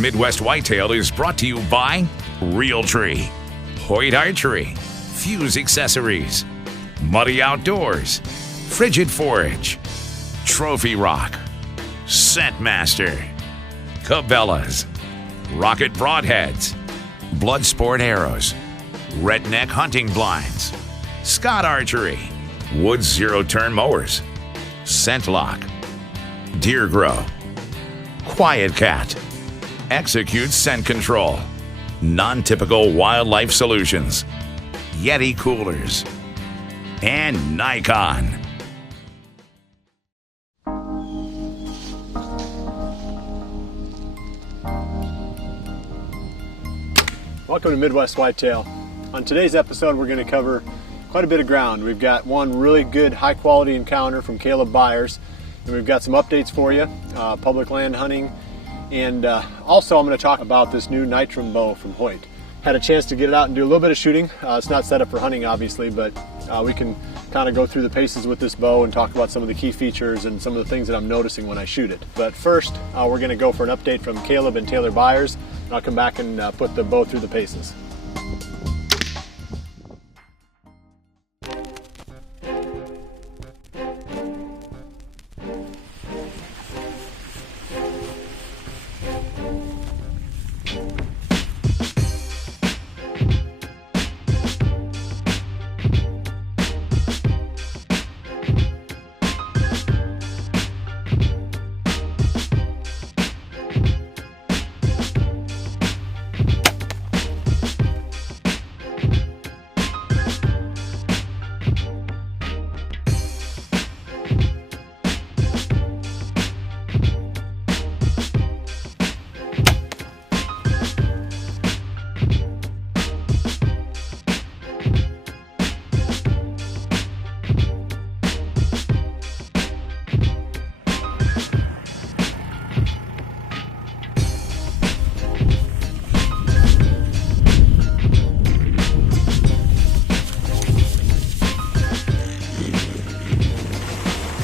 Midwest Whitetail is brought to you by Realtree, Hoyt Archery, Fuse Accessories, Muddy Outdoors, Frigid Forage, Trophy Rock, Scentmaster, Cabela's, Rocket Broadheads, Bloodsport Arrows, Redneck Hunting Blinds, Scott Archery, Woods Zero Turn Mowers, Scentlock, Deer Grow, Quiet Cat, Execute Scent Control, Non-Typical Wildlife Solutions, Yeti Coolers, and Nikon. Welcome to Midwest Whitetail. On today's episode, we're going to cover quite a bit of ground. We've got one really good high quality encounter from Caleb Byers, and we've got some updates for you, public land hunting, and also I'm going to talk about this new Nitram bow from Hoyt. Had a chance to get it out and do a little bit of shooting. It's not set up for hunting obviously, but we can kind of go through the paces with this bow and talk about some of the key features and some of the things that I'm noticing when I shoot it. But first, we're going to go for an update from Caleb and Taylor Byers, and I'll come back and put the bow through the paces.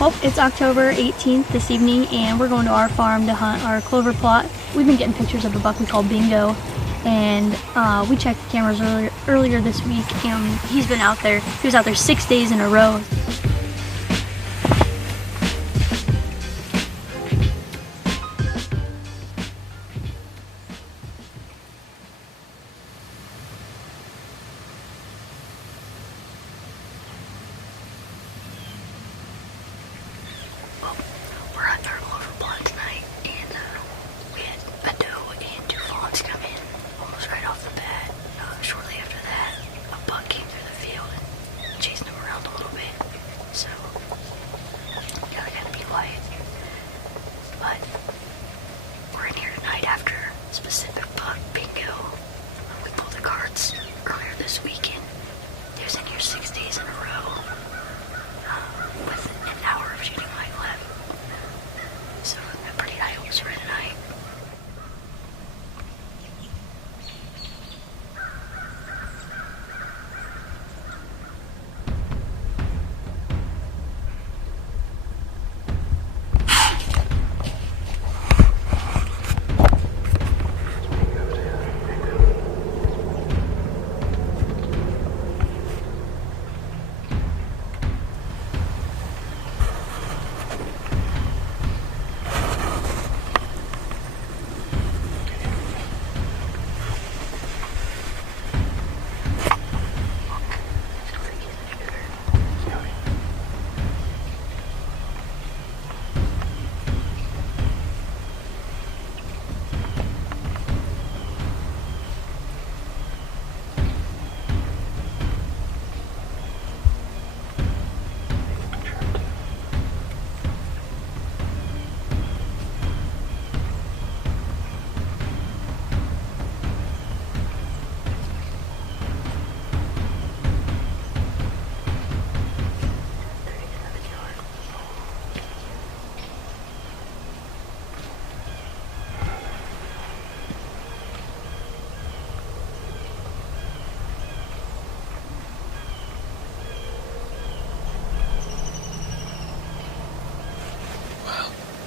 Well, it's October 18th this evening, and we're going to our farm to hunt our clover plot. We've been getting pictures of a buck we call Bingo, and we checked the cameras earlier this week, and he's been out there. He was out there 6 days in a row. We're hunting our clover plot tonight, and we had a doe and two fawns come in almost right off the bat. Shortly after that, a buck came through the field and chasing him around a little bit. So, we gotta be quiet. But we're in here tonight after a specific buck, Bingo. We pulled the cards earlier this weekend. He was in here 6 days in a row with an hour of shooting light left. So I'm pretty high hopes for tonight.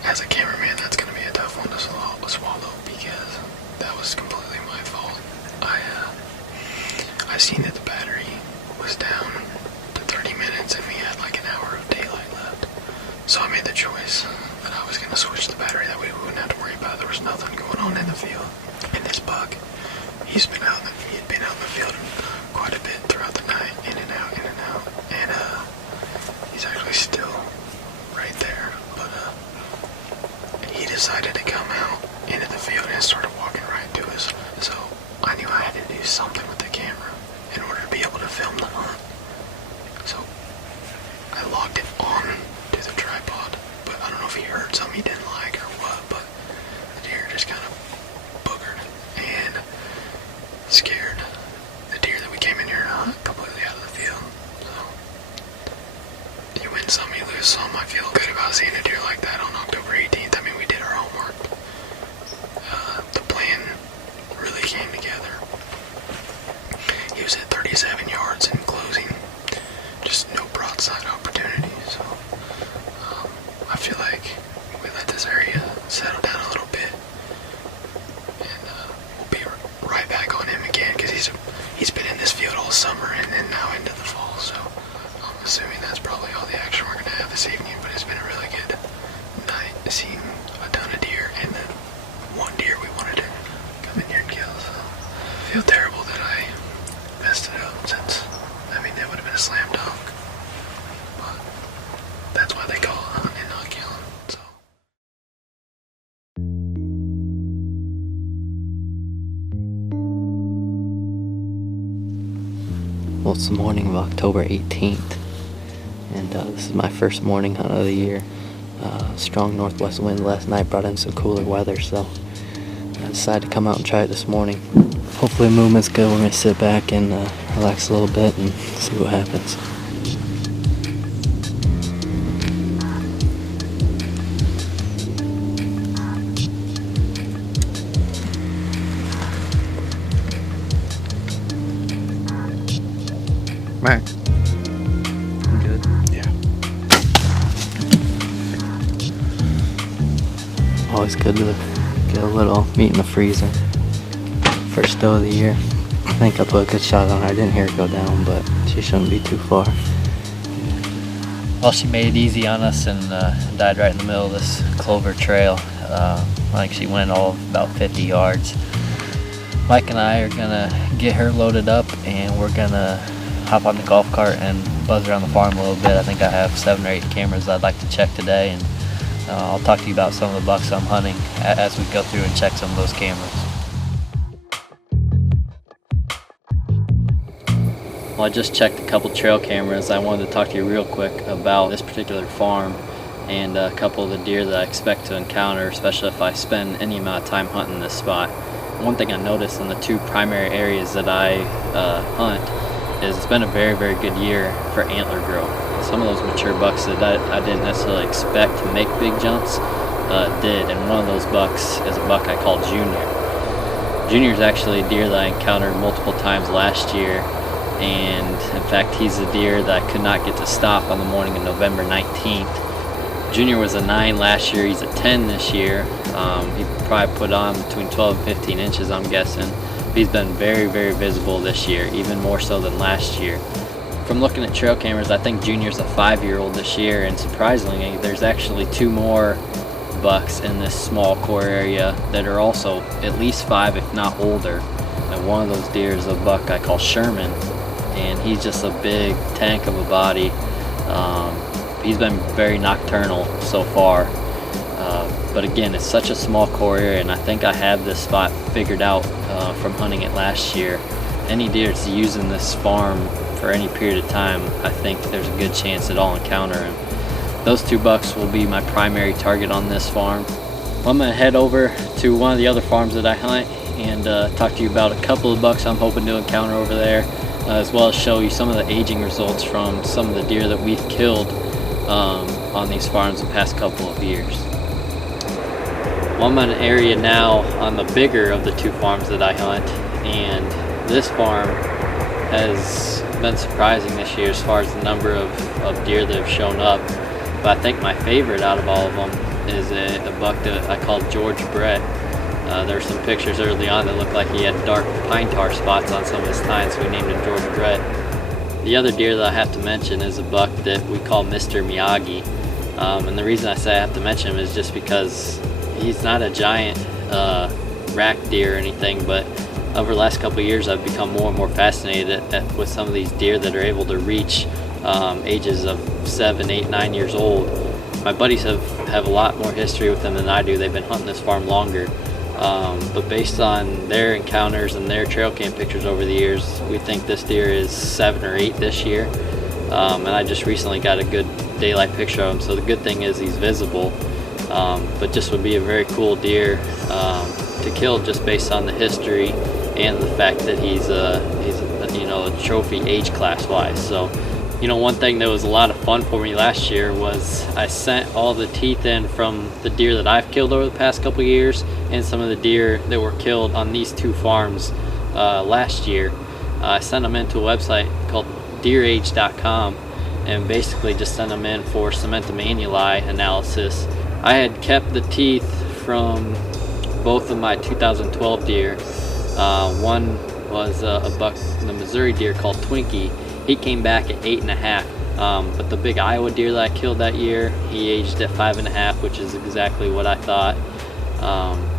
As a cameraman, that's going to be a tough one to swallow because that was completely my fault. I seen that the battery was down to 30 minutes and we had like an hour of daylight left. So I made the choice that I was going to switch the battery, that way we wouldn't have to worry about it. There was nothing going on in the field. And this buck, he had been out in the field quite a bit throughout the night, in and out. And he's actually still right there. But he decided to come out into the field and started walking right to us. So I knew I had to do something with the camera in order to be able to film the hunt. So I locked it on to the tripod, but I don't know if he heard something he didn't like or what, but the deer just kind of boogered and scared the deer that we came in here to hunt completely out of the field. So you win some, you lose some. I feel good about seeing a deer like that on October 18th. I mean, we did our homework. The plan really came together. He was at 37 yards in closing, just no broadside opportunity. So I feel like we let this area settle down a little bit, and we'll be right back on him again, because he's been in this field all summer and then now into the fall. So I'm assuming that's probably all the action we're going to have this evening. But it's been a really good night, seeing a ton of deer and the one deer we wanted to come in here and kill. So I feel terrible that I messed it up, since I mean that would have been a slam dunk. But that's why they call it hunting and not killing. So well, it's the morning of October 18th, and this is my first morning hunt of the year. Strong northwest wind last night brought in some cooler weather, so I decided to come out and try it this morning. Hopefully the movement's good. We're going to sit back and relax a little bit and see what happens. Mark. Good? yeah. Always good to get a little meat in the freezer. First doe of the year. I think I put a good shot on her. I didn't hear it go down, but she shouldn't be too far. Well, she made it easy on us and died right in the middle of this clover trail. I think she went about 50 yards. Mike and I are gonna get her loaded up, and we're gonna hop on the golf cart and buzz around the farm a little bit. I think I have 7 or 8 cameras I'd like to check today, and I'll talk to you about some of the bucks I'm hunting as we go through and check some of those cameras. Well, I just checked a couple trail cameras. I wanted to talk to you real quick about this particular farm and a couple of the deer that I expect to encounter, especially if I spend any amount of time hunting this spot. One thing I noticed in the 2 primary areas that I hunt is it's been a very, very good year for antler growth. Some of those mature bucks that I didn't necessarily expect to make big jumps did, and one of those bucks is a buck I call Junior. Junior is actually a deer that I encountered multiple times last year, and in fact he's a deer that I could not get to stop on the morning of November 19th. Junior was a 9 last year, he's a 10 this year. He probably put on between 12 and 15 inches, I'm guessing. He's been very, very visible this year, even more so than last year. From looking at trail cameras, I think Junior's a 5-year-old this year, and surprisingly, there's actually 2 more bucks in this small core area that are also at least 5, if not older. And one of those deer is a buck I call Sherman, and he's just a big tank of a body. He's been very nocturnal so far, but again, it's such a small core area, and I think I have this spot figured out from hunting it last year. Any deer that's using this farm for any period of time, I think there's a good chance that I'll encounter him. Those 2 bucks will be my primary target on this farm. Well, I'm going to head over to one of the other farms that I hunt and talk to you about a couple of bucks I'm hoping to encounter over there, as well as show you some of the aging results from some of the deer that we've killed on these farms the past couple of years. Well, I'm in an area now on the bigger of the 2 farms that I hunt, and this farm has been surprising this year as far as the number of deer that have shown up. But I think my favorite out of all of them is a buck that I call George Brett. There were some pictures early on that looked like he had dark pine tar spots on some of his tines, so we named him George Brett. The other deer that I have to mention is a buck that we call Mr. Miyagi. And the reason I say I have to mention him is just because he's not a giant rack deer or anything, but over the last couple of years I've become more and more fascinated with some of these deer that are able to reach ages of 7, 8, 9 years old. My buddies have a lot more history with them than I do. They've been hunting this farm longer. But based on their encounters and their trail cam pictures over the years, we think this deer is 7 or 8 this year. And I just recently got a good daylight picture of him, so the good thing is he's visible. But just would be a very cool deer to kill just based on the history and the fact that he's a trophy age class wise. So, one thing that was a lot of fun for me last year was I sent all the teeth in from the deer that I've killed over the past couple of years and some of the deer that were killed on these 2 farms last year. I sent them into a website called deerage.com and basically just sent them in for cementum annuli analysis. I had kept the teeth from both of my 2012 deer. One was a buck, the Missouri deer called Twinkie. He came back at 8.5, but the big Iowa deer that I killed that year, he aged at 5.5, which is exactly what I thought.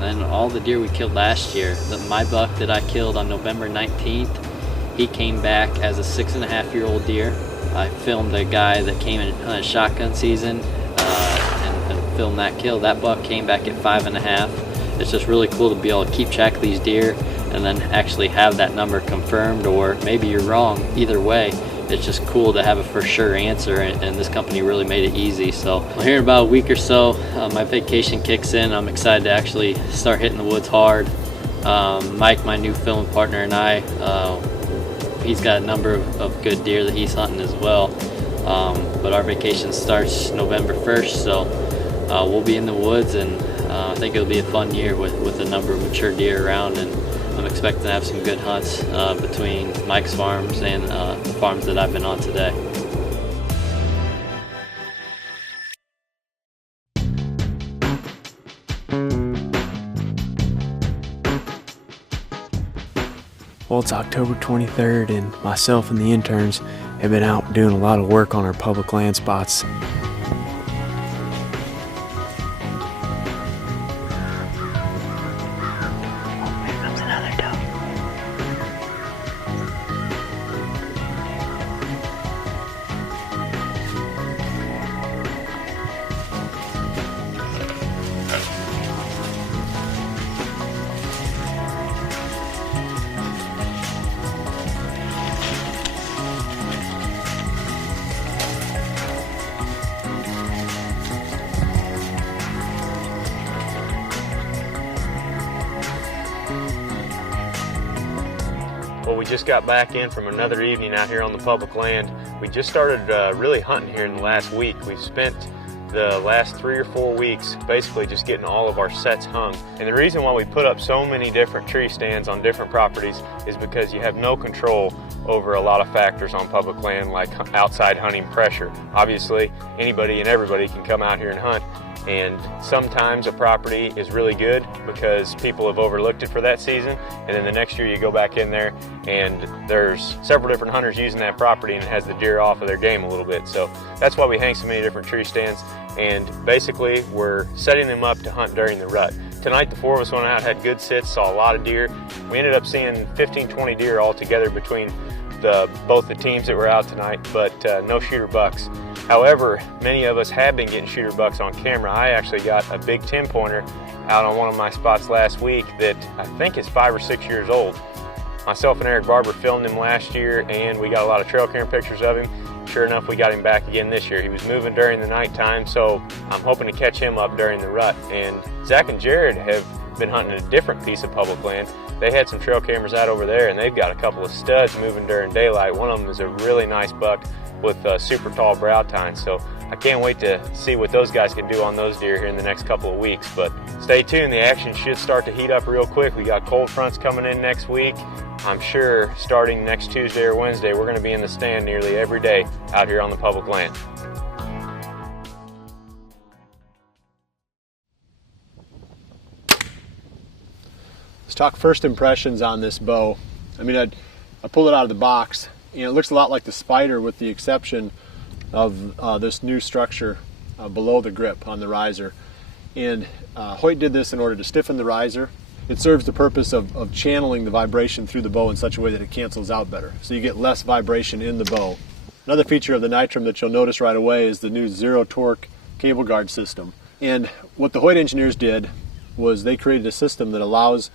And all the deer we killed last year, my buck that I killed on November 19th, he came back as a 6.5-year-old deer. I filmed a guy that came in on a shotgun season and filmed that kill. That buck came back at 5.5. It's just really cool to be able to keep track of these deer and then actually have that number confirmed, or maybe you're wrong. Either way, it's just cool to have a for sure answer, and this company really made it easy. So here in about a week or so, my vacation kicks in. I'm excited to actually start hitting the woods hard. Mike, my new filming partner, and I, he's got a number of good deer that he's hunting as well. But our vacation starts November 1st, so we'll be in the woods, and I think it'll be a fun year with a number of mature deer around, and I'm expecting to have some good hunts between Mike's farms and the farms that I've been on today. Well, it's October 23rd, and myself and the interns have been out doing a lot of work on our public land spots. Well, we just got back in from another evening out here on the public land. We just started really hunting here in the last week. We've spent the last 3 or 4 weeks basically just getting all of our sets hung. And the reason why we put up so many different tree stands on different properties is because you have no control over a lot of factors on public land, like outside hunting pressure. Obviously, anybody and everybody can come out here and hunt, and sometimes a property is really good because people have overlooked it for that season, and then the next year you go back in there and there's several different hunters using that property and it has the deer off of their game a little bit. So that's why we hang so many different tree stands, and basically we're setting them up to hunt during the rut. Tonight the 4 of us went out, had good sits, saw a lot of deer. We ended up seeing 15-20 deer all together between both the teams that were out tonight, but no shooter bucks. However, many of us have been getting shooter bucks on camera. I actually got a big 10-pointer out on one of my spots last week that I think is 5 or 6 years old. Myself and Eric Barber filmed him last year, and we got a lot of trail cam pictures of him. Sure enough, we got him back again this year. He was moving during the nighttime, so I'm hoping to catch him up during the rut. And Zach and Jared have been hunting a different piece of public land. They had some trail cameras out over there, and they've got a couple of studs moving during daylight. One of them is a really nice buck with super tall brow tines. So I can't wait to see what those guys can do on those deer here in the next couple of weeks. But stay tuned, the action should start to heat up real quick. We got cold fronts coming in next week. I'm sure starting next Tuesday or Wednesday, we're going to be in the stand nearly every day out here on the public land. talk first impressions on this bow. I mean, I pulled it out of the box, and it looks a lot like the Spider with the exception of this new structure below the grip on the riser. And Hoyt did this in order to stiffen the riser. It serves the purpose of channeling the vibration through the bow in such a way that it cancels out better, so you get less vibration in the bow. Another feature of the Nitram that you'll notice right away is the new zero torque cable guard system. And what the Hoyt engineers did was they created a system that allows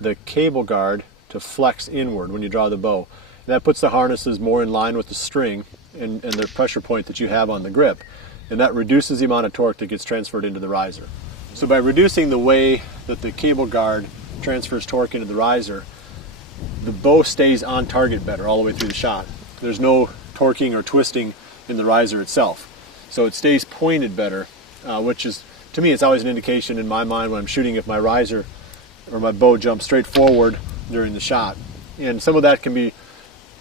the cable guard to flex inward when you draw the bow. And that puts the harnesses more in line with the string and the pressure point that you have on the grip. And that reduces the amount of torque that gets transferred into the riser. So by reducing the way that the cable guard transfers torque into the riser, the bow stays on target better all the way through the shot. There's no torquing or twisting in the riser itself. So it stays pointed better, which is, to me, it's always an indication in my mind when I'm shooting if my riser or my bow jumps straight forward during the shot. And some of that can be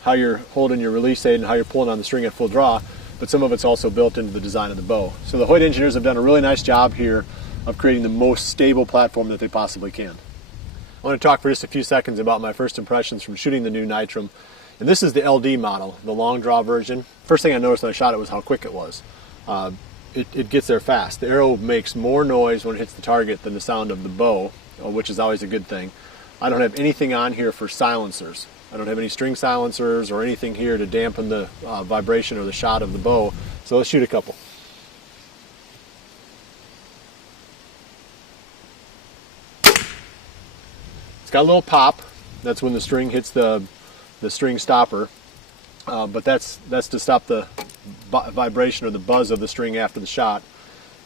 how you're holding your release aid and how you're pulling on the string at full draw, but some of it's also built into the design of the bow. So the Hoyt engineers have done a really nice job here of creating the most stable platform that they possibly can. I want to talk for just a few seconds about my first impressions from shooting the new Nitram. And this is the LD model, the long draw version. First thing I noticed when I shot it was how quick it was. It gets there fast. The arrow makes more noise when it hits the target than the sound of the bow, which is always a good thing. I don't have anything on here for silencers. I don't have any string silencers or anything here to dampen the vibration or the shot of the bow. So let's shoot a couple. It's got a little pop. That's when the string hits the string stopper. But that's to stop the vibration or the buzz of the string after the shot.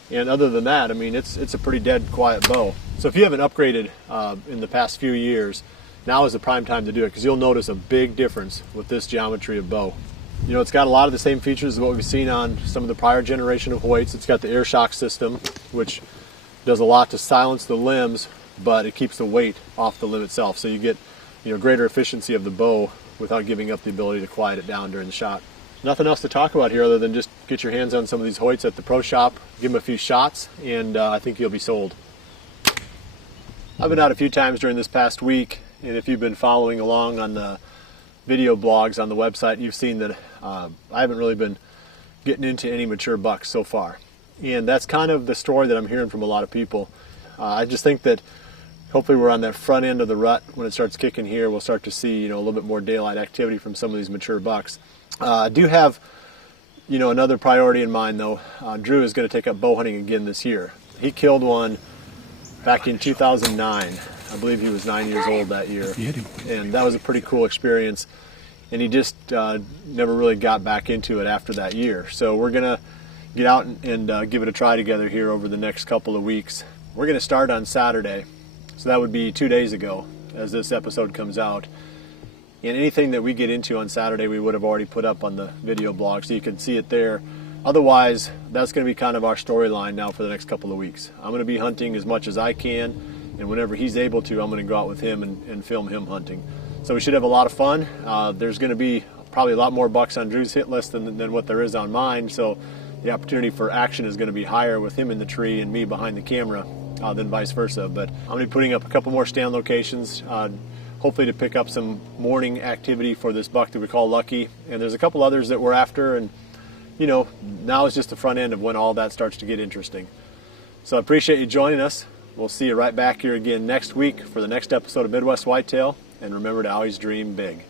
And other than that, I mean, it's a pretty dead quiet bow. So if you haven't upgraded in the past few years, now is the prime time to do it, because you'll notice a big difference with this geometry of bow. You know, it's got a lot of the same features as what we've seen on some of the prior generation of Hoyts. It's got the air shock system, which does a lot to silence the limbs, but it keeps the weight off the limb itself. So you get, you know, greater efficiency of the bow without giving up the ability to quiet it down during the shot. Nothing else to talk about here other than just get your hands on some of these Hoyts at the pro shop, give them a few shots, and I think you'll be sold. I've been out a few times during this past week, and if you've been following along on the video blogs on the website, you've seen that I haven't really been getting into any mature bucks so far. And that's kind of the story that I'm hearing from a lot of people. I just think that hopefully we're on that front end of the rut. When it starts kicking here, we'll start to see, you know, a little bit more daylight activity from some of these mature bucks. I do have, you know, another priority in mind though. Drew is going to take up bow hunting again this year. He killed one back in 2009. I believe he was 9 years old that year. And that was a pretty cool experience. And he just never really got back into it after that year. So we're going to get out and give it a try together here over the next couple of weeks. We're going to start on Saturday. So that would be 2 days ago as this episode comes out. And anything that we get into on Saturday, we would have already put up on the video blog, so you can see it there. Otherwise, that's going to be kind of our storyline now for the next couple of weeks. I'm going to be hunting as much as I can, and whenever he's able to, I'm going to go out with him and film him hunting. So we should have a lot of fun. There's going to be probably a lot more bucks on Drew's hit list than what there is on mine, so the opportunity for action is going to be higher with him in the tree and me behind the camera than vice versa. But I'm going to be putting up a couple more stand locations, hopefully to pick up some morning activity for this buck that we call Lucky. And there's a couple others that we're after, and you know, now is just the front end of when all that starts to get interesting. So I appreciate you joining us. We'll see you right back here again next week for the next episode of Midwest Whitetail, and remember to always dream big.